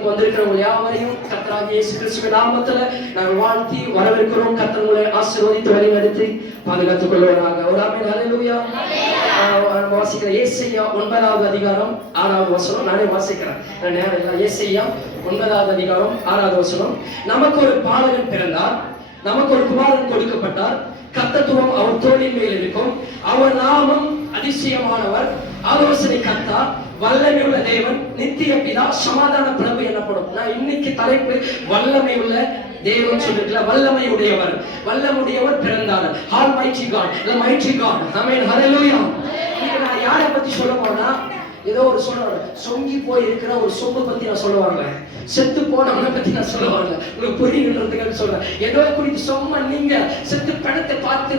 ஆராதனைக்கு வந்திருக்கிறவங்க யாவரையும் கர்த்தராகிய இயேசு கிறிஸ்துவின் நாமத்துல நாங்கள் வாழ்த்தி வரவேற்கிறோம். கர்த்தர் உங்களை ஆசீர்வதித்து வழிநடத்தி பாதுகாத்துக் கொள்வாராக. ஒரு ஆமென். ஹல்லேலூயா. வாசிக்கிற ஏசாயா 9வது அதிகாரம் 6வது வசனம். நானே வாசிக்கிறேன், நேரம் இல்லை. ஏசாயா 9வது அதிகாரம் 6வது வசனம். நமக்கு ஒரு பாலகன் பிறந்தார், நமக்கு ஒரு குமாரன் கொடுக்கப்பட்டார், கர்த்தத்துவம் அவர் தோளின் மேல் இருக்கும். அவர் நாமம் அதிசயமானவர், ஆலோசனை கர்த்தா, வல்லமை உள்ள தேவன், நித்திய பிதா, சமாதான பிரபு எனப்படும். நான் இன்னைக்கு தலைப்பு வல்லமை உள்ள தேவன் சொல்லிருக்கல. வல்லமை உடையவர், வல்லமுடையவர் பிறந்தார். ஆல்மைட்டி காட், தி மைட்டி காட். ஆமென். ஹல்லேலூயா. நான் யாரை பத்தி சொல்ல போறேன்னா, ஏதோ ஒரு சொல்றாங்க, சொங்கி போய் இருக்கிற ஒரு சொம்பு பத்தி நான் சொல்ல வரல, செத்து போனவனை பத்தி நான் சொல்ல வரல. உங்களுக்கு புரியுன்றதுக்காக சொல்றேன். ஏதோ குறித்து சொம்மா நீங்க செத்து பணத்தை பார்த்து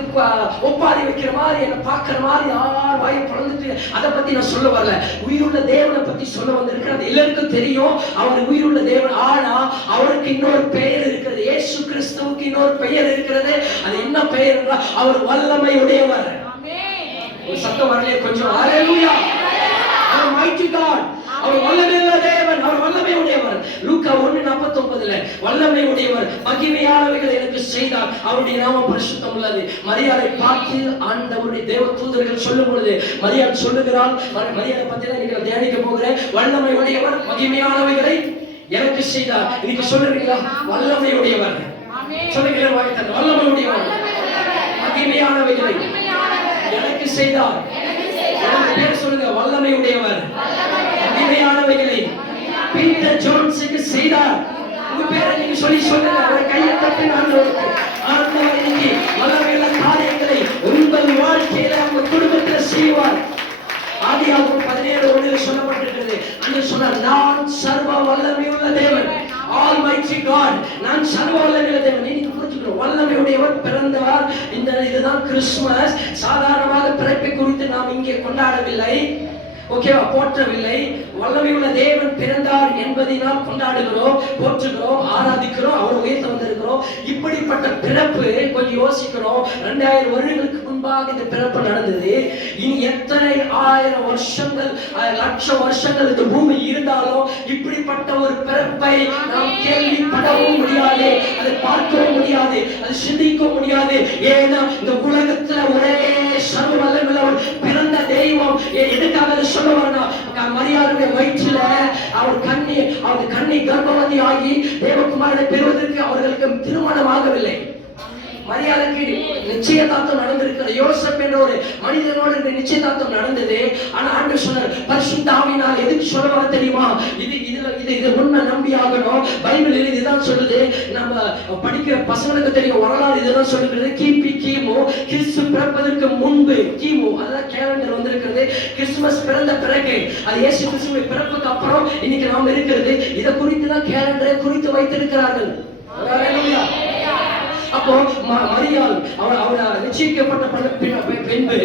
ஒப்பாரி வைக்கிற மாதிரி, என்ன பார்க்கிற மாதிரி யார் வாயை பிறந்துட்டு அதை பத்தி நான் சொல்ல வரல. உயிருள்ள தேவனை பத்தி சொல்ல வந்திருக்கிறேன். அது எல்லாருக்கும் தெரியும், அவர் உயிருள்ள தேவன். ஆனா அவருக்கு இன்னொரு பெயர் இருக்கிறது. இயேசு கிறிஸ்துவுக்கு இன்னொரு பெயர் இருக்கிறது. அது என்ன பெயர் என்றால் அவர் வல்லமை உடையவர். ஒரு சத்தம் வரலையே கொஞ்சம்? ஹல்லேலூயா. Mighty God. அவர் வல்லமை உள்ள தேவன், அவர் வல்லமை உடையவர். லூக்கா 1:49 வல்லமை உடையவர், மகிமையானவைகளை எனக்கு செய்தார், அவருடைய நாமம் பரிசுத்தம் உள்ளது. மரியாதை பார்த்து ஆண்டவருடைய தேவ தூதர்கள் சொல்லும் பொழுது மரியாதை சொல்லுகிறாள். மரியாதை பத்தி தான் நீங்க தியானிக்க போகிறேன். வல்லமை உடையவர், மகிமையானவைகளை எனக்கு செய்தார். இன்னைக்கு சொல்லுறீங்களா? வல்லமை உடையவர். சொல்லுங்க வாய்த்த. வல்லமை உடையவர், மகிமையானவைகளை எனக்கு செய்தார். பேர் சொல்லுங்க. வல்லமை உடையவர், மகிமையானவைகளை பீட்டர் ஜோன்ஸுக்கு செய்தார். உங்க பேரை நீங்க சொல்லி சொல்லுங்க. ஒரு கையை தட்டி ஆண்டவருக்கு. ஆண்டவர் இன்னைக்கு வல்லமையுள்ள காரியங்களை உங்கள் வாழ்க்கையில உங்க குடும்பத்தில் செய்வார். ஆதியாகமம் 17:1 சொல்லப்பட்டிருக்கிறது. அங்கே சொன்னார், நான் சர்வ வல்லமையுள்ள தேவன், ஆல்மைட்டி காட். நான் சர்வ வல்லமையுள்ள தேவன். நீங்க புரிஞ்சுக்கணும், வல்லமையுடையவர் பிறந்தார். இதுதான் கிறிஸ்துமஸ். சாதாரணமாக பிறப்பை குறித்து நாம் இங்கே கொண்டாடவில்லை, ஓகேவா, போற்றவில்லை. வல்லமையுள்ள தேவன் பிறந்தார் என்பதை நாம் கொண்டாடுகிறோம், போற்றுகிறோம், ஆராதிக்கிறோம், அவர் உயர்த்த வந்திருக்கிறோம். இப்படிப்பட்ட பிறப்பு கொஞ்சம் யோசிக்கிறோம். 2000 வருடங்களுக்கு முன்பாக இந்த பிறப்பு நடந்தது. இனி எத்தனை 1000 வருஷங்கள், லட்ச வருஷங்கள் இந்த பூமி இருந்தாலும் இப்படிப்பட்ட ஒரு பிறப்பை நாம் கேள்விப்படவும் முடியாது, அதை பார்க்கவும் முடியாது, அதை சிந்திக்கவும் முடியாது. ஏன்னா இந்த உலகத்துல ஒரே சர்வ வல்லமையுள்ளவர் பிறந்த தெய்வம். எதுக்காக சொல்ல வரனா? மரியாதையுடைய வயிற்றில அவர் கண்ணி கர்ப்பவதி ஆகி தேவகுமாரனை பெறுவதற்கு அவர்களுக்கு திருமணம் ஆகவில்லை. மரியாதைக்கு நிச்சயதார்த்தம் நடந்திருக்கிறது. யோசேப் என்ற ஒரு மனிதனோடு இந்த நிச்சயதார்த்தம் நடந்தது. ஆனா ஆண்டவர் சொன்னார், பரிசுத்த ஆவியினால். எதுக்கு சொல்ல வர தெரியுமா? இது உண்மை நம்பி ஆகணும். பைபிள் இதுதான் சொல்லுது. நம்ம படிக்கிற பசங்களுக்கு தெரியும், வரலாறு இதுதான் சொல்லுகிறது. கிபி கிமு, கிறிஸ்து பிறப்பதற்கு முன்பு, கிமு அதான் கேலண்டர் வந்திருக்கிறது. கிறிஸ்துமஸ் பிறந்த பிறகு, அது இயேசு கிறிஸ்துவின் பிறப்புக்கு அப்புறம் இன்னைக்கு நாம் இருக்கிறது. இதை குறித்து தான் கேலண்டரை குறித்து வைத்திருக்கிறார்கள். அப்போ மரியாள் அவர் நிச்சயிக்கப்பட்ட பின்பு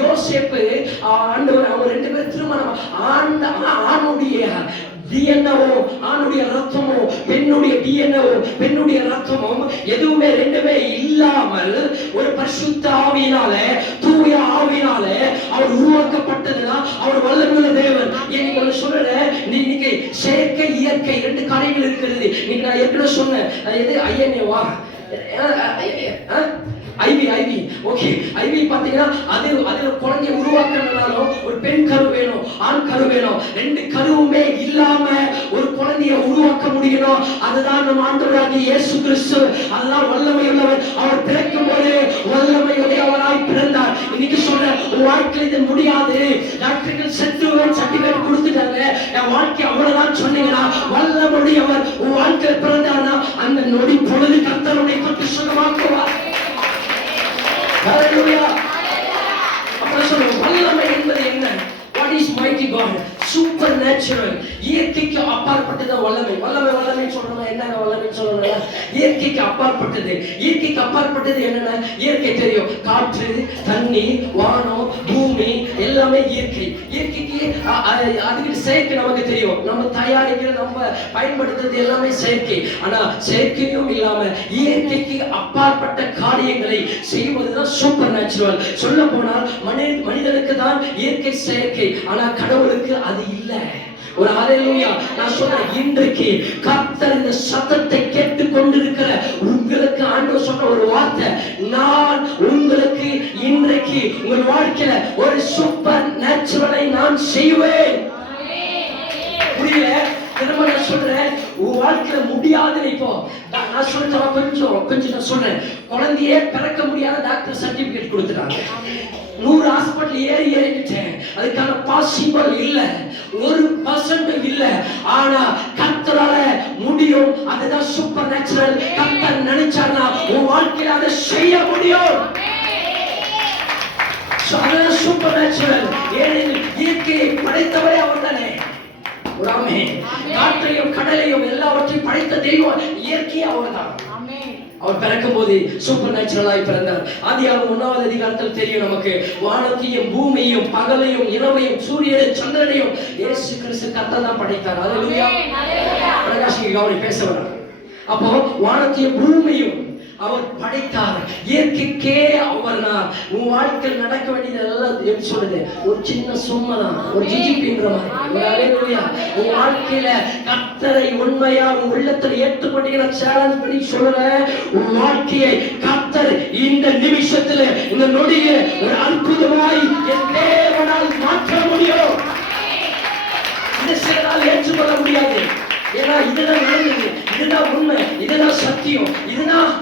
யோசேப்பு ஆண்டவர், அவர் 2 பேரும் திருமணம். ஆணுடைய டிஎன்ஏவோ, ஆணுடைய ரத்தமோ, பெண்ணுடைய டிஎன்ஏவோ, பெண்ணுடைய ரத்தமும் எதுவுமே ரெண்டுமே இல்லாமல் ஒரு பரிசுத்த ஆவியினால, தூய ஆவியினால அவர் உருவாக்கப்பட்டதுன்னா அவர் வல்லமையுள்ள தேவன். நீங்க சொல்றேன், இன்னைக்கு செயற்கை இயற்கை 2 காரியங்கள் இருக்கிறது. இன்னைக்கு நான் ஏற்கனவே சொன்னேன், எது ஐஎன்ஏவா, ஐவி ஓகே. ஐவி பாத்தீங்கன்னா அதுல குழந்தைய உருவாக்குறதுனாலும் ஒரு பெண் கரு வேணும், ஆண் கரு வேணும். 2 கருவுமே இல்லாம ஒரு குழந்தைய உருவாக்க முடியணும். அதுதான் நம்ம ஆண்டவராகிய இயேசு கிறிஸ்து. அல்லாஹ் வல்லமை உள்ளவர். அவர் பிறக்கும் போது வல்லமையுடையவராய் பிறந்தார். இன்னைக்கு சொல்ற உன் வாழ்க்கையில் இது முடியாது, டாக்டர்கள் செத்துவேன் சர்டிபிகேட் கொடுத்துட்டாங்க, என் வாழ்க்கை அவ்வளவுதான் சொன்னீங்கன்னா, வல்லமையுடையவர் உன் வாழ்க்கையில் பிறந்தார்னா அந்த நொடி பொழுது கர்த்தருடைய பற்றி சுகமாக்குவார். ஹல்லேலூயா. அப்புறம் சொல்லுங்க, வல்லமை என்பது என்ன? What is mighty God? Super natural, இயற்கைக்கு அப்பாற்பட்டது வல்லமை. வல்லமை சொல்றோம், என்னங்க வல்லமை சொல்றோம்? இயற்கைக்கு அப்பாற்பட்டது. இயற்கைக்கு அப்பாற்பட்டது என்னன்னா, இயற்கை தெரியும், காற்று, தண்ணி, வானம், பூமி எல்லாமே இயற்கை. இயற்கைக்கு அதுக்கு செயற்கை நமக்கு தெரியும். நம்ம தயாரிக்கிற, நம்ம பயன்படுத்துறது எல்லாமே செயற்கை. ஆனா செயற்கையும் இல்லாம இயற்கைக்கு அப்பாற்பட்ட காரியங்களை செய்வதுதான் சூப்பர் நேச்சுரல். சொல்ல போனால் மனிதனுக்கு தான் இயற்கை செயற்கை, ஆனா கடவுளுக்கு அது இல்லை. ஒரு ஹல்லேலூயா. நான் சொல்றேன், இன்றைக்கு கர்த்தர் இந்த சத்தத்தை கேட்டு கொண்டிருக்கிற உங்களுக்கு ஆண்டவர் சொன்ன ஒரு வார்த்தை, நான் உங்களுக்கு இன்றைக்கு உங்கள் வாழ்க்கையில ஒரு சூப்பர் நேச்சுரலை நான் செய்வேன். புரியல? திரும்ப நான் சொல்றேன், உன் வாழ்க்கையில முடியாதுன்னு இப்போ நான் சொல்றேன், கொஞ்சம் நான் சொல்றேன். குழந்தையே பிறக்க முடியாத டாக்டர் சர்டிபிகேட் கொடுத்துட்டாங்க. 100 ஹாஸ்பிட்டல் ஏறிட்டேன், அதுக்கான பாசிபிள் இல்ல, 1% இல்ல. ஆனா கர்த்தரால முடியும். அதுதான் சூப்பர் நேச்சுரல். கர்த்தர் நினைச்சார்னா உன் வாழ்க்கையில அதை செய்ய முடியும். அதுதான் சூப்பர் நேச்சுரல். ஏனெனில் இயற்கையை படைத்தவரே அவர் தானே. காற்றையும் கடலையும் எல்லாவற்றையும் படைத்த தெய்வம் இயற்கையே அவர்தான். அவர் பிறக்கும் போது சூப்பர் நேச்சுரலாய் பிறந்தார். ஆதியாகமம் 1வது அதிகாரத்தில் தெரியும் நமக்கு, வானத்தையும் பூமியையும் பகலையும் இரவையும் சூரியனையும் சந்திரனையும் இயேசு கிறிஸ்து கர்த்தர் தான் படைத்தார். ஹல்லேலூயா. பிரகாஷ் கௌரி பேச வரார். அப்போ வானத்தையும் பூமியையும் அவர் படைத்தார். இயற்கைக்கே அவர்தான். உன் வாழ்க்கையில் நடக்க வேண்டியது எல்லாம் எப்படி சொல்றது, ஒரு சின்ன சும்மதான், ஒரு ஜிஜிபின்ற மாதிரி. உன் வாழ்க்கையில கர்த்தரை உண்மையா உன் உள்ளத்தில் ஏற்றுக்கொண்டீங்க. சேலஞ்ச் பண்ணி சொல்றேன், உன் வாழ்க்கையை கர்த்தர் இந்த நிமிஷத்துல இந்த நொடிய ஒரு அற்புதமாய் என் தேவனால் மாற்ற முடியும். இதை சிலரால் ஏற்றுக்கொள்ள முடியாது. ஏன்னா இதுதான் நடந்தது, இதுதான் உண்மை, இதுதான் சத்தியம், இதுதான்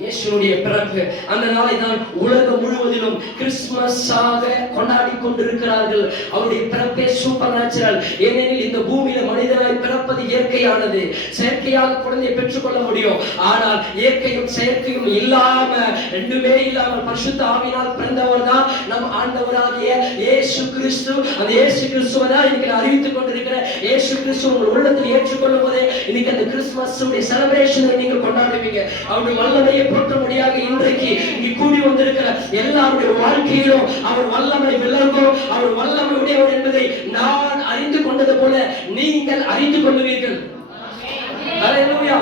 இயேசுவுடைய பிறப்பு. அந்த நாளை தான் உலகம் முழுவதிலும் கிறிஸ்துமஸாக கொண்டாடி கொண்டிருக்கிறார்கள். அவருடைய பிறப்பே சூப்பர் நேச்சுரல். ஏனெனில் இந்த பூமியில மனிதனாய் பிறப்பது இயற்கையானது. செயற்கையாக குழந்தையை பெற்றுக்கொள்ள முடியும். ஆனால் இயற்கையும் செயற்கையும் இல்லாம, ரெண்டுமே இல்லாமல் பரிசுத்த ஆவியினால் பிறந்தவர் தான் நம் ஆண்டவராகிய இயேசு கிறிஸ்து. அந்த இயேசு கிறிஸ்துவை தான் இன்னைக்கு அறிவித்துக் கொண்டிருக்கிற இயேசு கிறிஸ்து உங்கள் உள்ளத்தில் ஏற்றுக்கொள்ளும் போதே இன்னைக்கு அந்த கிறிஸ்துமஸ் செலிப்ரேஷனை நீங்கள் கொண்டாடுவீங்க. அவருடைய வல்லமையை போற்றும்படியாக இன்றைக்கு இங்கு கூடி வந்திருக்கிற எல்லாருடைய வாழ்க்கையிலும் அவர் வல்லமை விளங்கும். அவர் வல்லமை உடையவர் என்பதை நான் அறிந்து கொண்டது போல நீங்கள் அறிந்து கொள்வீர்கள். ஹல்லேலூயா.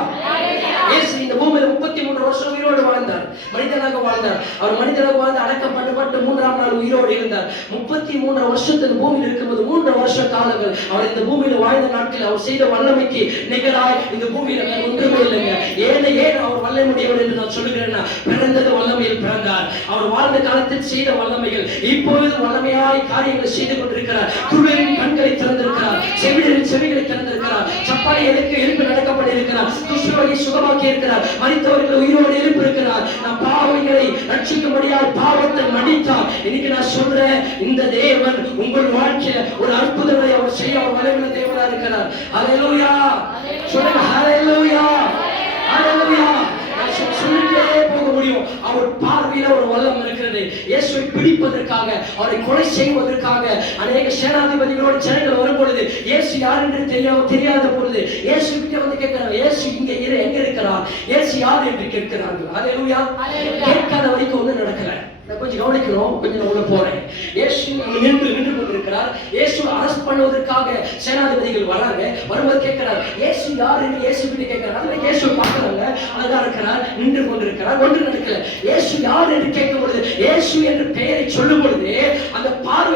இயேசு இந்த பூமியில் 33 வருஷம் உயிரோடு வாழ்ந்தார், மனிதனாக வாழ்ந்தார். அவர் மனிதனாக வாழ்ந்து அடக்கம் பண்ணப்பட்டு 3ஆம் நாள் உயிரோடு இருந்தார். 33 வருஷத்துக்கு பூமியில் இருக்கும்போது 3 வருஷ காலங்கள் அவர் இந்த பூமியில் வாழ்ந்த நாட்களில் அவர் செய்த வல்லமைக்கு நிகராய் இந்த பூமியில ஒன்றுமே இல்லைங்க. ஏன் அவர் வல்லமையுடையவர் என்று நான் சொல்லுகிறேன்னா, பிறந்தது வல்லமையில் பிறந்தார். அவர் வாழ்ந்த காலத்தில் செய்த வல்லமைகள் இப்பொழுது வல்லமையாய் காரியங்களை செய்து கொண்டிருக்கிறார். குருடரின் கண்களை திறந்திருக்கிறார், செவிடரின் செவிகளை திறந்திருக்கிறார், சப்பாலை எழுப்பி நடக்கப்பட்டிருக்கிறார், குஷ்டரோகியை சுகமாக்கி இருக்கிறார், மரித்தவர்களை உயிரோடு எழுப்பியிருக்கிறார். நான் பாவிகளை ரட்சிக்கும்படியாக பாவத்தை மன்னித்தார். இன்னைக்கு நான் சொல்றேன், இந்த தேவன் உங்கள் வாழ்க்கையில ஒரு அற்புதங்களை அவர் செய்ய அவர் வல்லமையுள்ள தேவனாக இருக்கிறார். ஹல்லேலூயா. சொல்லுங்க ஹல்லேலூயா. ஹல்லேலூயா. சொல்லிட்டே போக முடியும். அவர் பார்வையில ஒரு வல்லம் இருக்கிறது. இயேசுவை பிடிப்பதற்காக, அவரை கொலை செய்வதற்காக அநேக சேனாதிபதிகளோடு ஜனங்கள் வரும்பொழுது இயேசு யார் என்று தெரியாத பொழுது இயேசு கிட்ட வந்து கேட்கிறாங்க, இயேசு இங்க எங்க இருக்கிறார், இயேசு யார் என்று கேட்கிறார்கள். ஹல்லேலூயா. கேட்காத வரைக்கும் ஒன்றும் நடக்கல. கொஞ்சம் கவனிக்கணும், கொஞ்சம் உள்ள போறேன். இயேசு நின்று கொண்டிருக்கிறார். இயேசு அரெஸ்ட் பண்ணுவதற்காக சேனாதிபதிகள் வராங்க. வரும்போது கேட்கிறார், இயேசு யார் என்று இயேசு கிட்ட கேட்கிறார். அதுல இயேசு பார்க்கறாங்க, அழகா இருக்கிறார், நின்று கொண்டிருக்கிறார், ஒன்று நடக்கல. இயேசு யார் என்று கேட்கும் பொழுது, இயேசு என்று பெயரை சொல்லும் பொழுது அந்த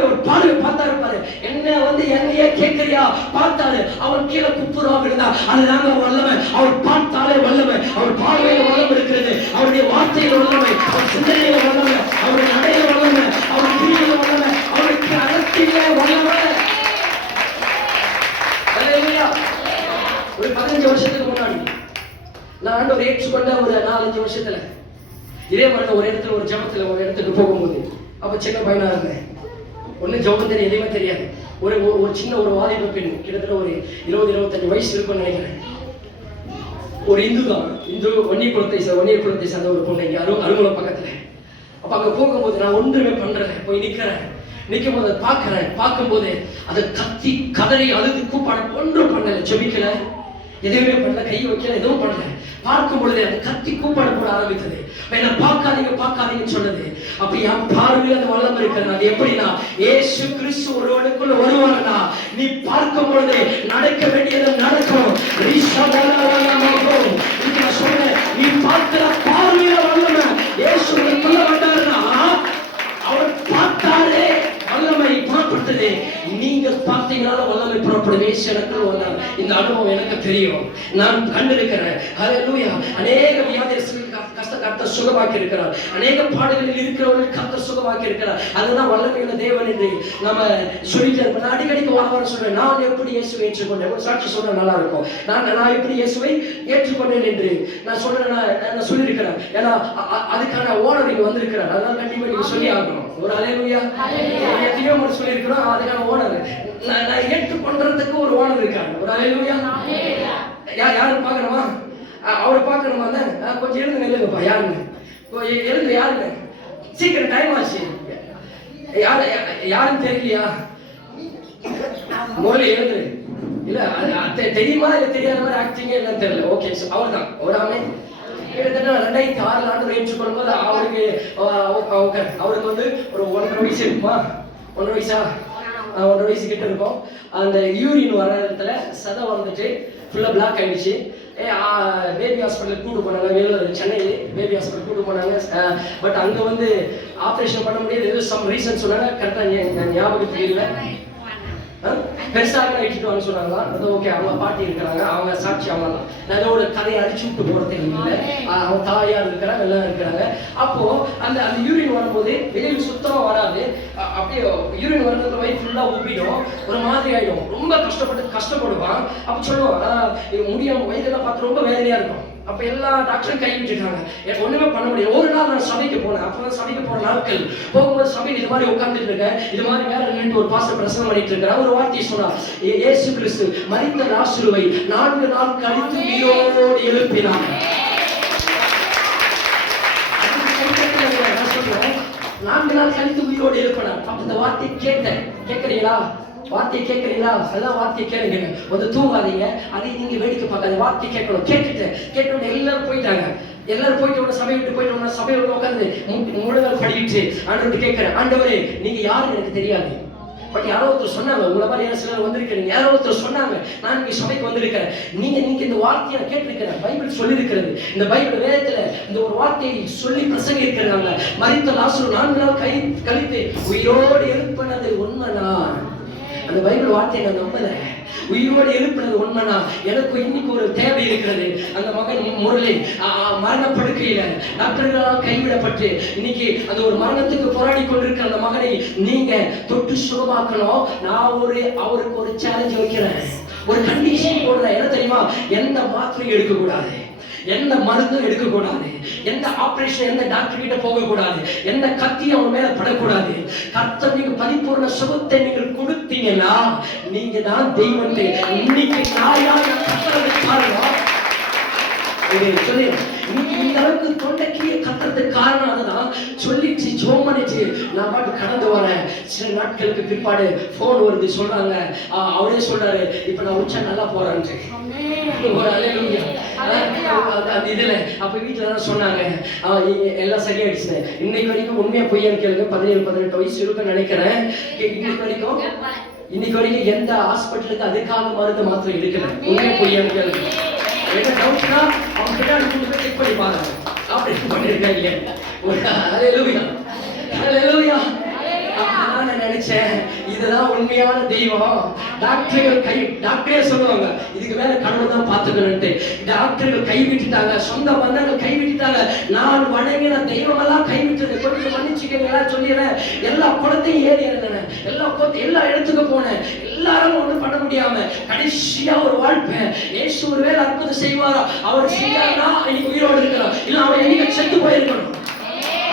ஒரு பார்வை பார்த்தாரு பாரு, என்னையே கேட்கறியா பார்த்தாரு. அவன் கீழே குப்புறா விழுந்தா. அதுதாங்க வல்லமை. அவர் பார்த்தாலே வல்லமை. அவர் பார்வையில வல்லமை இருக்கிறது, அவருடைய வார்த்தையில வல்லமை, அவர் சிந்தனையில வல்லமை, அவருடைய நடையில வல்லமை, அவர் கிரியில வல்லமை, அவருக்கு அகத்திலே வல்லமை. ஹல்லேலூயா. ஒரு 15 வருஷத்துக்கு முன்னாடி நான் ஆண்டவரை ஏற்றுக்கொண்ட ஒரு 4-5 வருஷத்துல இதே மாதிரி ஒரு இடத்துல ஒரு ஜபத்துல ஒரு இடத்துக்கு போகும்போது, அப்ப சின்ன பையனா இருந்தேன், ஒன்னும் ஜபம் தெரியும், எதுவுமே தெரியாது. ஒரு சின்ன ஒரு வாலிப பெண், கிட்டத்தட்ட ஒரு 20-25 வயசு இருக்கும்னு நினைக்கிறேன். ஒரு இந்து தான், இந்து வன்னியர் குலத்தை சேர்ந்த ஒரு பொண்ணு இங்க அருமலை பக்கத்துல. அப்ப அங்க போகும்போது நான் ஒன்றுமே பண்றேன், போய் நிற்கும் போது பார்க்கும்போது அதை கத்தி கதறி அழுது கூப்பாட ஒன்றும் பண்ணல, ஜெபிக்கல, எதுவுமே பண்ணல, கை வைக்கல, எதுவும் பண்ணல. பார்க்கும் பொழுது அந்த கத்தி கூப்பாட போட ஆரம்பித்தது. என்ன பார்க்காதீங்கன்னு சொன்னது. அப்ப என் பார்வையில் அந்த வல்லமை இருக்கிறது. அது எப்படின்னா, இயேசு கிறிஸ்து ஒருவனுக்குள்ள வருவானா, நீ பார்க்கும் பொழுது நடக்க வேண்டியது நடக்கும். நான் சொல்றேன், நீ பார்க்கிற பார்வையில வல்லமை இயேசு சொல்ல வேண்டாருன்னா, அவர் பார்த்தாலே வல்லமை புறப்பட்டது. நீங்க பார்த்தீங்கனால வல்லமை புறப்படுமே. அனுபவம் எனக்கு தெரியும், நான் கண்டிருக்கிறேன். ஹல்லேலூயா. அநேக வியாதியஸ்தர்கள் கர்த்தர் சுகமாக்கி இருக்கிறார். அநேக பாடுகளில் இருக்கிறவர்கள் கர்த்தர் சுகமாக்கி இருக்கிறார். அதுதான் வல்லமையுள்ள தேவன் என்று நம்ம சொல்லிட்டு இருப்போம். நான் அடிக்கடிக்கு வார சொல்றேன், நான் எப்படி இயேசுவை ஏற்றுக்கொண்டேன். ஒரு சாட்சி சொல்ற நல்லா இருக்கும். நான் எப்படி இயேசுவை ஏற்றுக்கொண்டேன் என்று நான் சொல்றேன். நான் சொல்லியிருக்கிறேன். ஏன்னா அதுக்கான ஓனர் இங்க வந்திருக்கிறார். அதனால கண்டிப்பா நீங்க சொல்லி ஆகணும். ஒரு ஹல்லேலூயா. எத்தனையோ முறை சொல்லியிருக்கிறோம். அதுக்கான ஓனர் நான் ஏற்றுக்கொண்டதுக்கு ஒரு ஓனர் இருக்காங்க. ஒரு ஹல்லேலூயா. யாரும் பார்க்கணுமா? அவரை பார்க்கணுமா? கொஞ்சம் எழுந்து நில்லுங்கப்பா. யாருங்க எழுந்து? யாருங்க? சீக்கிரம், டைம் ஆச்சு. யாரும் தெரியலையா? முதல்ல எழுந்து. இல்ல தெரியுமா இல்ல தெரியாத மாதிரி ஆக்டிங்க இல்லன்னு தெரியல. ஓகே, அவர் தான். ஒரு ஆமே கிட்டத்தட்ட 2006 ஆண்டு ஏற்றுக்கொள்ளும் போது அவருக்கு வந்து ஒரு 1.5 வயசு இருக்குமா? 1.5 வயசா? 1.5 வயசு கிட்ட இருக்கும். அந்த யூரின் வர இடத்துல சதை வந்துட்டு ஃபுல்லா பிளாக் ஆயிடுச்சு. பேபி ஹாஸ்பிட்டலுக்கு கூட்டு போனாங்க. வேலூர், சென்னையில் பேபி ஹாஸ்பிட்டல் கூட்டு போனாங்க. பட் அங்கே வந்து ஆப்ரேஷன் பண்ண முடியாது. ஏதோ சம் ரீசன் சொன்னாங்க. கரெக்டாக ஞாபகத்துக்கு இல்லை. பெருசாக இட்டுட்டு வாங்க சொன்னாங்களா? அது ஓகே. அவங்க பாட்டி இருக்கிறாங்க, அவங்க சாட்சி. அவங்கலாம் நல்லோட கதையை அடிச்சு விட்டு போகிறது இல்லை. அவங்க தாயார் இருக்கிறாங்க, எல்லாம் இருக்கிறாங்க. அப்போ அந்த யூரின் வரும்போது வெளியில் சுத்தமாக வராது. அப்படியே யூரின் வரதுக்கு வயிறு ஃபுல்லாக உப்பிடும், ஒரு மாதிரி ஆகிடும். ரொம்ப கஷ்டப்படுவான். அப்போ சொல்லுவான், முடியாம வயிற்றுலாம் பார்த்து ரொம்ப வேதனையாக இருக்கும். அப்போ எல்லா டாக்டரும் கை விட்டுட்டாங்க. எனக்கு ஒன்றுமே பண்ண முடியாது. ஒரு நாள் நான் சபைக்கு போனேன். அப்போ தான் சபைக்கு போன நாட்கள். போகும்போது சபையில் இது மாதிரி உட்காந்துட்டு இருக்கேன். இது மாதிரி வேற நின்று ஒரு பாஸ்டர் பிரசங்கம் பண்ணிட்டு இருக்கிறேன். ஒரு வார்த்தையை சொன்னார், இயேசு கிறிஸ்து மரித்த லாசருவை 4 நாள் கழித்து உயிரோடு எழுப்பினார். 4 நாள் கழித்து உயிரோடு எழுப்பினார். அப்ப இந்த வார்த்தையை கேட்கறீங்களா? வார்த்தையை கேட்கறீங்களா? அதான் வார்த்தையை கேளுங்க. வந்து தூங்காதீங்க. அதை நீங்க வேடிக்கை பார்க்காத. வார்த்தையை கேட்கணும். கேட்டு எல்லாரும் போயிட்டாங்க. எல்லாரும் போயிட்டு சபை விட்டு போயிட்டு சபையோட உட்காந்து முழுதல் படிக்கிட்டு ஆண்டவர்கிட்ட கேட்கிறேன், ஆண்டவரே நீங்க யாருன்னு எனக்கு தெரியாது. பட் யாரோ ஒருத்தர் சொன்னாங்க, உங்களை மாதிரி யாரும் சிலர் வந்திருக்கிறீங்க. யாரோ ஒருத்தர் சொன்னாங்க, நான் இங்க சபைக்கு வந்திருக்கிறேன். நீங்க இந்த வார்த்தையை கேட்டிருக்கிறேன். பைபிள் சொல்லி இருக்கிறது. இந்த பைபிள் வேதத்துல இந்த ஒரு வார்த்தையை சொல்லி பிரசங்கி இருக்கிறாங்க. மரித்த லாசரு 4 நாள் கழித்து உயிரோடு எழுப்பினது உண்மைதான். அந்த பைபிள் வார்த்தையை நான் நம்பல. உயிரோடு எழுப்பினது உண்மைனா எனக்கு இன்னைக்கு ஒரு தேவை இருக்கிறது. அந்த மகன் முரளி மரணப்படுக்கையில டாக்டர்களால் கைவிடப்பட்டு இன்னைக்கு அந்த ஒரு மரணத்துக்கு போராடி கொண்டிருக்கிற அந்த மகனை நீங்க தொட்டு சுகமாக்கணும். நான் அவருக்கு ஒரு சேலஞ்ச் வைக்கிறேன், ஒரு கண்டிஷன் போடுறேன். என்ன தெரியுமா? எந்த மாத்திரையும் எடுக்கக்கூடாது, எந்த மருந்தும் எடுக்கக்கூடாது, எந்த ஆபரேஷன், எந்த டாக்டர் கிட்ட போகக்கூடாது, எந்த கத்தியும் அவன் மேல படக்கூடாது. கர்த்தர் நீங்க பரிபூர்ண சுகத்தை நீங்கள் கொடுத்தீங்கன்னா நீங்க தான் தெய்வத்தை. இன்னைக்கு நாயாக கர்த்தருக்கு காரணம் சொல்லி இந்த அளவுக்கு தொண்டைக்கிய கத்துறதுக்கு காரணம் அதுதான். சொல்லிச்சு ஜோமனிச்சு நான் பாட்டு கடந்து வரேன். சில நாட்களுக்கு பிற்பாடு போன் வருது, சொல்றாங்க, அவரே சொல்றாரு, இப்ப நான் உச்சா நல்லா போறேன்ட்டு. இதுல அப்ப வீட்டுல சொன்னாங்க, எல்லாம் சரியாயிடுச்சு. இன்னைக்கு வரைக்கும் உண்மையா பொய்யான்னு கேளுங்க. 17-18 வயசு இருக்குன்னு நினைக்கிறேன். இன்னைக்கு வரைக்கும் எந்த ஹாஸ்பிட்டலுக்கு அதுக்காக மருந்து மாத்திரம் எடுக்கல. உண்மையா பொய்யான்னு கேளுங்க. என்ன டவுட்னா அவங்க பின்னாடி கூட்டு செக் பண்ணி பாருங்க. ஆபரேஷன் பண்ணிருக்காங்க. ஹல்லேலூயா, ஹல்லேலூயா. நான் நினைச்சேன் இதுதான் உண்மையான தெய்வம். டாக்டரே சொல்லுவாங்க, இதுக்கு மேல கடவுள் தான் பார்த்துக்கணும்ட்டு. டாக்டர்கள் கைவிட்டுட்டாங்க, சொந்த பந்தங்கள் கைவிட்டுட்டாங்க, நான் வணங்கின தெய்வம் எல்லாம் கைவிட்டது. கொஞ்சம் மன்னிச்சுக்கீங்களா சொல்லிடுறேன். எல்லா குளத்தையும் ஏறி இறங்கினேன், எல்லா இடத்துக்கு போனேன். எல்லாரும் ஒண்ணும் பண்ண முடியாம கடைசியா ஒரு வாழ்க்கை. இயேசு ஒருவேளை அற்புதம் செய்வாரா? அவர் செய்யாரா இன்னைக்கு உயிரோடு இருக்கிறோம். இல்ல அவர் என்னைக்கு செத்து போயிருக்கணும்.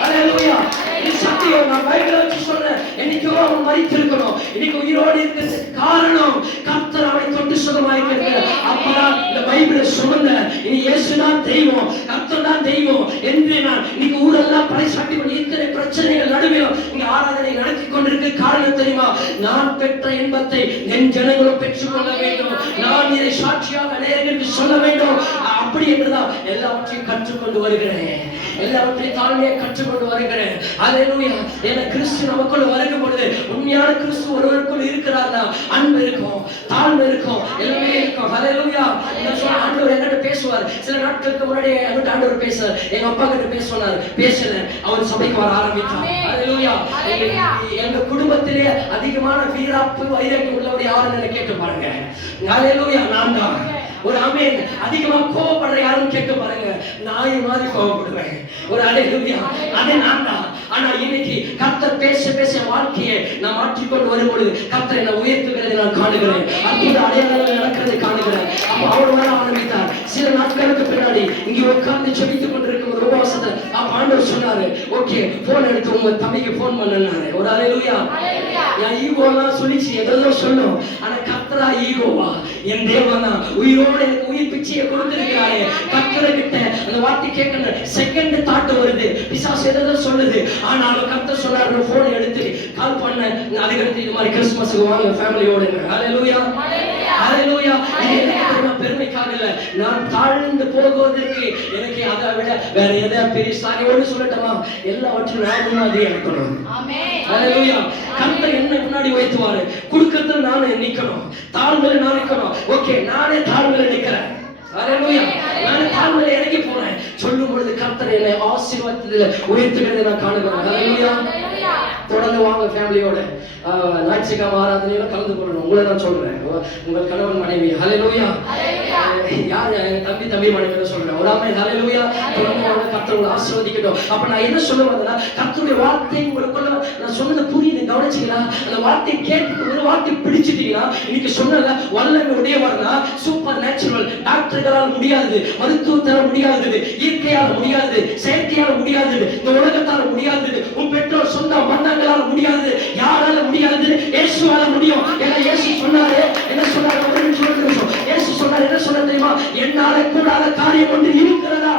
ஹல்லேலூயா. இது சத்தியம். நான் பைபிளை வச்சு சொல்றேன், என்னைக்கோ அவன் மரித்திருக்கணும். இன்னைக்கு உயிரோடு இருக்கிறதுக்கு காரணம் கர்த்தர் அவனை தொட்டு சுகமாயிருக்கிறார். அப்பதான் இந்த பைபிளை சுமந்த இனி இயேசுதான் தெய்வம், கர்த்தர் தான் தெய்வம் என்று நான் இன்னைக்கு ஊரெல்லாம் பறைசாட்டி கொண்டு இத்தனை பிரச்சனைகள் நடுவில் இங்க ஆராதனை நடத்தி கொண்டிருக்கு. காரணம் தெரியுமா? நான் பெற்ற இன்பத்தை என் ஜனங்களும் பெற்றுக்கொள்ள வேண்டும். நான் இதை சாட்சியாக அநேகருக்கு சொல்ல வேண்டும். அப்படி என்றுதான் எல்லாவற்றையும் கற்றுக்கொண்டு வருகிறேன். எல்லாவற்றையும் தாழ்மையை கற்றுக்கொண்டு வருகிறேன். ஹல்லேலூயா. என கிறிஸ்து நமக்குள்ள வருகும் பொழுது உண்மையான கிறிஸ்து ஒருவருக்குள் இருக்கிறார்னா அன்பு இருக்கும், தாழ்மை இருக்கும், எல்லாமே இருக்கும். ஹல்லேலூயா. ஆண்டவர் என்கிட்ட பேசுவார். பேசுவார். சில நாட்களுக்கு முன்னாடி என்கிட்ட ஆண்டவர் பேசுறார். எங்க அப்பா கிட்ட பேச சொன்னார். பேசல, அவர் சபைக்கு வர ஆரம்பித்தார். ஹalleluya. எங்க குடும்பத்திலே அதிகமான வீராப்பு வைராக்கியம் உள்ளவர் யாருன்னு கேட்டு பாருங்க. ஹalleluya. நான் தான். ஒரு ஆமென். அதிகமா கோபப்படுற யாரும் கேட்டு பாருங்க. நாய் மாதிரி கோபப்படுவேன். ஒரு ஹalleluya. அது நான் தான். ஆனா இன்னைக்கு கர்த்தர் பேச பேச வாழ்க்கையை நான் மாற்றிக்கொண்டு வரும்பொழுது கர்த்தர் என்னை உயர்த்துகிறதை நான் காணுகிறேன். அற்புத அடையாளங்கள் நடக்கிறதை காணுகிறேன். அப்ப அவர் வர ஆரம்பித்தார். சில நாட்களுக்கு பின்னாடி இங்கே உட்கார்ந்து ஜெபித்துக் கொண்டிருக்கும் ஒரு உபவாசத்தை அப்ப ஆண்டவர் சொன்னாரு, ஓகே போன் எடுத்து உங்க தம்பிக்கு போன் பண்ணனாரு. ஒரு ஹalleluya. என் ஈகோலாம் சொல்லிச்சு, எதெல்லாம் சொல்லும். ஆனா கர்த்தரா ஈகோவா? என் தேவனா உயிரோடு எனக்கு உயிர் பிச்சையை கொடுத்திருக்கிறாரே. கர்த்தரை கிட்ட அந்த வார்த்தை கேட்கணும். செகண்ட் தாட் வருது, பிசாசு எதெல்லாம் சொல்லுது. ஆனாலும் கர்த்தர் சொன்னாரு, போன் எடுத்து கால் பண்ண. அதுக்கடுத்து இது மாதிரி கிறிஸ்துமஸ்க்கு வாங்க ஃபேமிலியோட. ஹalleluya. ஹalleluya. பெருமைக்காக இல்ல, நான் தாழ்ந்து போகுவதற்கு எனக்கு அதை விட வேற எதாவது பெரிய சாரியோடு சொல்லட்டுமா? எல்லாவற்றையும் நான் முன்னாடி இருக்கணும். ஹalleluya. கர்த்தர் என்ன முன்னாடி வைத்துவாரு. குடுக்கத்துல நானே நிக்கணும், தாழ்மையில நான் நிக்கணும். ஓகே, நானே தாழ்மையில நிக்கிறேன். ஹalleluya. நான் தாழ்மையில இறங்கி போறேன். சொல்லும் பொழுது கர்த்தர் என்னை ஆசீர்வாதத்துல உயர்த்துகிறதை நான் காணுகிறேன். ஹalleluya. தொடர்ந்து வாங்க ஃபேமிலியோட ஞாயிற்றுக்கிழமை ஆராதனையில கலந்து கொள்ளணும். உங்களை நான் சொல்றேன், உங்கள் கணவன் மனைவி. ஹalleluya. யார் தம்பி மனைவி சொல்றேன். ஒரு ஆமென். ஹalleluya. தொடர்ந்து வாங்க. கர்த்தர் உங்களை ஆசீர்வதிக்கட்டும். அப்ப நான் என்ன சொல்ல வந்தேன்னா, கர்த்தருடைய வார்த்தை உங்களுக்குள்ள நான் சொன்னது புரியுது, கவனிச்சீங்களா? அந்த வார்த்தை கேட்டு ஒரு வார்த்தை பிடிச்சிட்டீங்கன்னா இன்னைக்கு சொன்னல வல்லமை உடையவர்னா சூப்பர் நேச்சுரல். டாக்டர்களால் முடியாது, மருத்துவத்தால் முடியாதது, இயற்கையால் முடியாது, செயற்கையால் முடியாது, இந்த உலகத்தால் முடியாது, உன் பெற்றோர் சொந்த பந்தங்களால் முடியாது, யாரால முடியாது? இயேசுவால முடியும். ஏன்னா இயேசு சொன்னாரு, என்ன சொன்னாரு? இயேசு சொன்னாரு, என்ன சொன்ன தெரியுமா? என்னால கூடாத காரியம் ஒன்று இருக்கிறதா?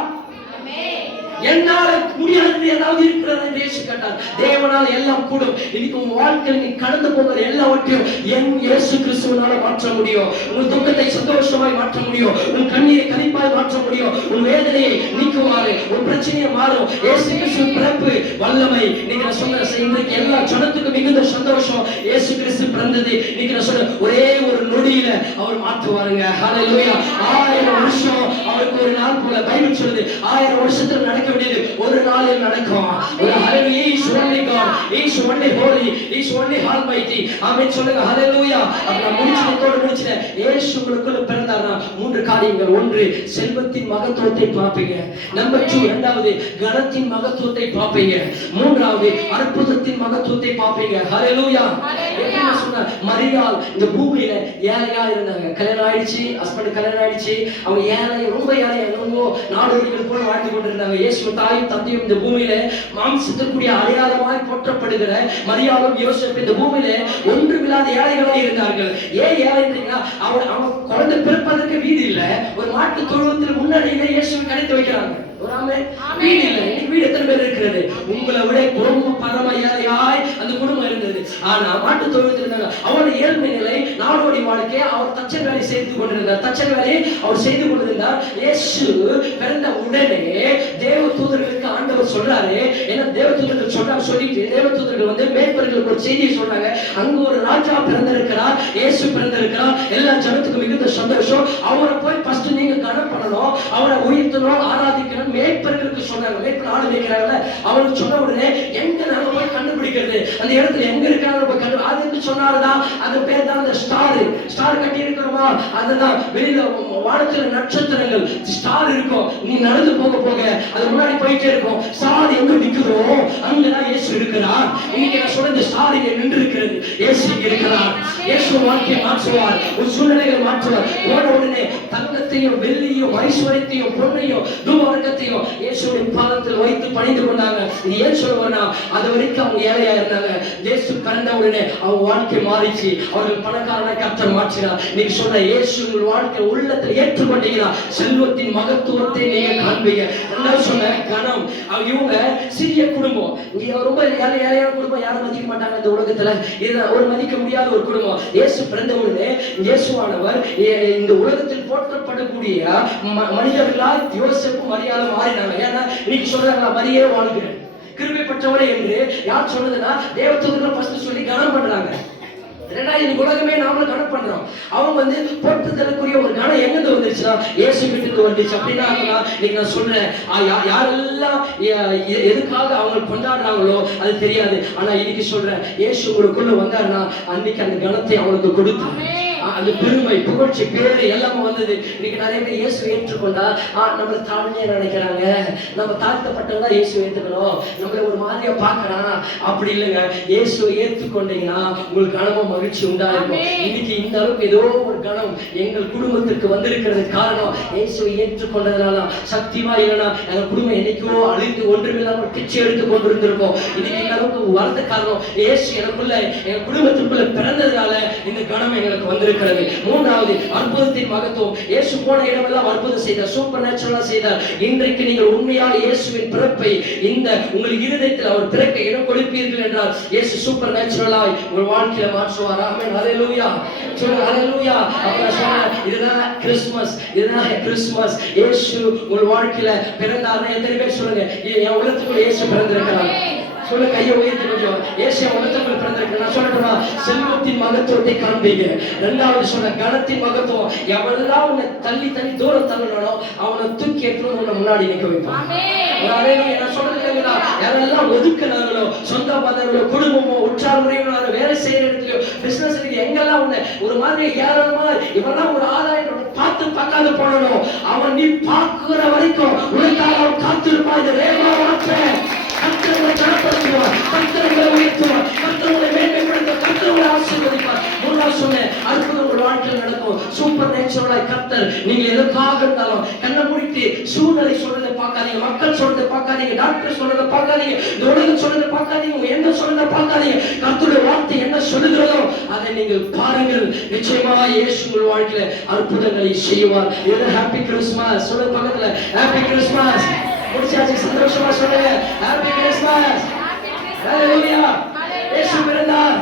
என்னால முடியாது ஏதாவது இருக்கிறதா என்று இயேசு கேட்டார். தேவனால் எல்லாம் கூடும். இன்னைக்கு உன் வாழ்க்கையில் நீ கடந்து போகிற எல்லாவற்றையும் என் இயேசு கிறிஸ்துவினால மாற்ற முடியும். உன் துக்கத்தை சந்தோஷமாய் மாற்ற முடியும். உன் கண்ணீரை கனிப்பாய் மாற்ற முடியும். உன் வேதனையை நீக்குவாரு. உன் பிரச்சனையை மாறும். இயேசு கிறிஸ்துவின் பிறப்பு வல்லமை. இன்னைக்கு நான் சொன்ன இன்றைக்கு எல்லா ஜனத்துக்கும் மிகுந்த சந்தோஷம். இயேசு கிறிஸ்து பிறந்தது இன்னைக்கு நான் சொன்ன ஒரே ஒரு நொடியில அவர் மாற்றுவாருங்க. ஹalleluya. 1000 வருஷம் அவருக்கு ஒரு நாள் போல பைபிள் சொல்லுது. 1000 வருஷத்துல நடக்க வேண்டியது ஒரு நாளில் நடக்கும். ஒரு ஹalleluya. He is only God. He is only holy. He is only almighty. ஆமென் சொல்லுங்க. ஹalleluya. அப்ப நான் முடிச்சிட்டேன். இயேசு உங்களுக்குள்ள பிறந்தார்னா 3 காரியங்கள். 1, செல்வத்தின் மகத்துவத்தை பாப்பீங்க. நம்பர் 2, இரண்டாவது கனத்தின் மகத்துவத்தை பாப்பீங்க. மூன்றாவது அற்புதத்தின் மகத்துவத்தை பாப்பீங்க. ஹalleluya. என்ன சொன்னா, மரியாள் இந்த பூமியில ஏழையா இருந்தாங்க. கல்யாணம் ஆயிடுச்சு, ஹஸ்பண்ட் கல்யாணம் ஆயிடுச்சு. அவங்க ஏழை, ரொம்ப ஏழை, என்னவோ நாடோடிகள் போல வாழ்ந்து கொண்டிருந்தாங்க. இயேசு தாயும் தந்தையும் இந்த பூமியில மாம்சத்திற்குரிய அடையாளமாய் போற்றப்படுகிற மரியாளும் யோசேப்பு இந்த பூமியில ஒன்றுமில்லாத ஏழைகளாய் இருந்தார்கள். ஏன் ஏழைன்றீங்கன்னா, அவங்க குழந்தை பிறப்பதற்கு வீடு இல்ல. ஒரு மாட்டு தொழுவத்தில் முன்னாடியில இயேசுவை கடைத்து வைக்கிறாங்க. ஒரு ஆமென். வீடு இல்ல. இன்னைக்கு வீடு எத்தனை பேர் இருக்கிறது? உங்களை விட ரொம்ப பரம ஏழையாய் அந்த குடும்பம் இருந்தது. ஆனா மாட்டு தொழுவத்தில் இருந்தாங்க. அவருடைய ஏழ்மை நிலை, நாடோடி வாழ்க்கை. அவர் தச்சன் வேலை செய்து கொண்டிருந்தார். தச்சன் வேலையை அவர் செய்து கொண்டிருந்தார். இயேசு பிறந்த உடனே தேவ தூதர்களுக்கு ஆண்டவர் சொல்றாரு. ஏன்னா தேவ தூதர்கள் சொல்லிட்டு தேவ தூதர்கள் வந்து மேற்பர்களுக்கு ஒரு செய்தியை சொல்றாங்க. அங்க ஒரு ராஜா பிறந்திருக்கிறார், இயேசு பிறந்திருக்கிறார். எல்லா ஜனத்துக்கும் மிகுந்த சந்தோஷம். அவரை போய் ஃபர்ஸ்ட் நீங்க கனம் பண்ணணும், அவரை உயர்த்தணும், ஆராதிக்கணும். மேற்பர்களுக்கு சொன்னாங்க. மேற்பர் ஆடு வைக்கிறாங்கல்ல, அவருக்கு சொன்ன உடனே எங்க நாங்க போய் கண்டுபிடிக்கிறது? அந்த இடத்துல எங்க இருக்காங்க போய் கண்டு அதுக்கு சொன்னாருதான். அது பேர் தான் அந்த ஸ்டார் கட்டி இருக்கிறோமா? அதுதான் வெளியில வானத்துல நட்சத்திரங்கள் ஸ்டார் இருக்கும். நீ நடந்து போக போக அது முன்னாடி போயிட்டே இருக்கும். ஸ்டார் எங்க நிக்குதோ அங்கதான் இயேசு இருக்கிறார். இன்னைக்கு நான் சொல்றது ஸ்டார் இங்க நின்று இருக்கிறது. இயேசு இங்க இருக்கிறார். இயேசு வாழ்க்கையை மாற்றுவார், ஒரு சூழ்நிலைகளை மாற்றுவார். போன உடனே தங்கத்தையும் வெள்ளியும் ஐஸ்வர்யத்தையும் பொன்னையும் தூபவர்க்கத்தையும் இயேசுடைய பாதத்தில் வைத்து பணிந்து கொண்டாங்க. இது ஏன் சொல்லுவானா, அது வரைக்கும் அவங்க ஏழையா இருந்தாங்க. இயேசு பிறந்த உடனே அவங்க வாழ்க்கை மாறிச்சு. அவர்கள் பணக்காரனை கர்த்தர் மாற்றினார். நீங்க சொன்ன இயேசு உங்கள் வாழ்க்கை உள்ளத்தில் ஏற்றுக்கொண்டீங்கன்னா செல்வத்தின் மகத்துவத்தை நீங்க காண்பீங்க. என்ன சொன்ன கணம், இவங்க சிறிய குடும்பம், ரொம்ப ஏழையான குடும்பம். யாரும் மதிக்க மாட்டாங்க இந்த உலகத்துல. இது ஒரு மதிக்க முடியாத ஒரு குடும்பம். இயேசு பிறந்த உடனே இயேசுவானவர் இந்த உலகத்தில் போற்றப்படக்கூடிய மனிதர்களா யோசேப்பு மரியாதை மாறினாங்க. ஏன்னா இன்னைக்கு சொல்றாங்களா, மரியே வாழ்கிறேன் கிருபை பெற்றவரே என்று யார் சொன்னதுன்னா தேவதூதர்கள் ஃபர்ஸ்ட் சொல்லி கனம் பண்றாங்க. ரெண்டாவது உலகமே நாமளும் கனம் பண்றோம். அவங்க வந்து போற்றுதலுக்குரிய ஒரு கனம் எங்கிருந்து வந்துருச்சு? வந்துச்சுன்னா இயேசு கிட்ட வந்துச்சு. அப்படின்னா இன்னைக்கு நான் சொல்றேன், யாரெல்லாம் எதுக்காக அவங்க கொண்டாடுறாங்களோ அது தெரியாது. ஆனா இன்னைக்கு சொல்றேன், இயேசு உங்களுக்குள்ள வந்தாருன்னா அன்னைக்கு அந்த கணத்தை அவங்களுக்கு கொடுத்தாரு. அந்த பெருமை, புகழ்ச்சி, பேரு எல்லாமே வந்தது. இன்னைக்கு நிறைய பேர் இயேசு ஏற்றுக்கொண்டா நம்மள தாழ்மையா நினைக்கிறாங்க. நம்ம தாழ்த்தப்பட்டவங்க இயேசு ஏத்துக்கணும், நம்மள ஒரு மாதிரியா பாக்குறான். அப்படி இல்லைங்க. இயேசுவை ஏற்றுக்கொண்டீங்கன்னா உங்களுக்கு கனமும் மகிழ்ச்சி உண்டாயிருக்கும். இன்னைக்கு இந்த அளவுக்கு ஏதோ ஒரு கணம் எங்கள் குடும்பத்திற்கு வந்திருக்கிறது காரணம் இயேசுவை ஏற்றுக்கொண்டதுனால. சத்தியமா இல்லைன்னா எங்க குடும்பம் என்னைக்கோ அழிந்து ஒன்றுமில்லாமல் பிச்சை எடுத்து கொண்டிருந்திருக்கோம். இன்னைக்கு இந்த அளவுக்கு வளர்ந்த காரணம் இயேசு எனக்குள்ள எங்க குடும்பத்திற்குள்ள பிறந்ததுனால இந்த கணம் எங்களுக்கு வந்திருக்கிறது. மூன்றாவது, அற்புதத்தின் மகத்துவம். இயேசு போன இடமெல்லாம் அற்புதம் செய்தார், சூப்பர் நேச்சுரலா செய்தார். இன்றைக்கு நீங்கள் உண்மையாக இயேசுவின் பிறப்பை இந்த உங்கள் இருதயத்தில் அவர் பிறக்க இடம் கொடுப்பீர்கள் என்றால் இயேசு சூப்பர் நேச்சுரலாய் ஒரு வாழ்க்கையில மாற்றுவார். ஆமென், ஹல்லேலூயா. சொல்லுங்க ஹல்லேலூயா. அப்ப சொல்றேன், இதுதான் கிறிஸ்மஸ், இதுதான் கிறிஸ்மஸ். இயேசு உங்கள் வாழ்க்கையில பிறந்தார்னா எத்தனை பேர் சொல்லுங்க, என் உள்ளத்துக்குள்ள இயேசு பிறந்திருக்கிறார்? சொல்ல கையை உயர்த்தி கொஞ்சம். இயேசு உள்ளத்துக்குள்ள பிறந்திருக்கு. நான் சொல்லட்டுமா? செல்வத்தின் மகத்துவத்தை காண்பீங்க. இரண்டாவது சொன்ன கணத்தின் மகத்துவம். எவெல்லாம் உன்னை தள்ளி தள்ளி தூரம் தள்ளனோ அவனை தூக்கி எடுத்து உன்னை முன்னாடி நிற்க வைப்பான். நான் சொல்றது கேளுங்களா? யாரெல்லாம் ஒதுக்கினாங்களோ, சொந்த பந்தங்களோ, குடும்பமோ, உற்றார் உறவினரோ, வேலை செய்யற இடத்துலயோ, பிசினஸ் எங்கெல்லாம் உன்னை ஒரு மாதிரி ஏறமா இவெல்லாம் ஒரு ஆதாயம் பார்க்காத போனோம், அவன் நீ பார்க்கிற வரைக்கும் உனக்காக அவன் காத்திருப்பான். இந்த ரேமா வார்த்தை கர்த்தரை கனப்படுத்துவார், கர்த்தரை உயர்த்துவார், கர்த்தரை மேன்மைப்படுத்த, கர்த்தரை ஆசீர்வதிப்பார். மூன்றாவது சொன்னேன், அற்புதம் உங்கள் வாழ்க்கையில் நடக்கும். சூப்பர் நேச்சுரலாய் கர்த்தர். நீங்க எதுக்காக இருந்தாலும் கண்ணை மூடிட்டு சூழ்நிலை சொல்றதை பார்க்காதீங்க, மக்கள் சொல்றதை பார்க்காதீங்க, டாக்டர் சொல்றதை பார்க்காதீங்க, உலகம் சொல்றதை பார்க்காதீங்க, என்ன சொல்றதை பார்க்காதீங்க. கர்த்தருடைய வார்த்தை என்ன சொல்லுகிறதோ அதை நீங்கள் பாருங்கள். நிச்சயமா இயேசு உங்கள் வாழ்க்கையில அற்புதங்களை செய்வார். இது ஹாப்பி கிறிஸ்மஸ். சொல்ல பக்கத்துல ஹாப்பி கிறிஸ்மஸ். முடிச்சாச்சு, சந்தோஷமா சொல்லுங்க ஹாப்பி கிறிஸ்மஸ். ஹல்லேலூயா. இயேசு பிறந்தார்.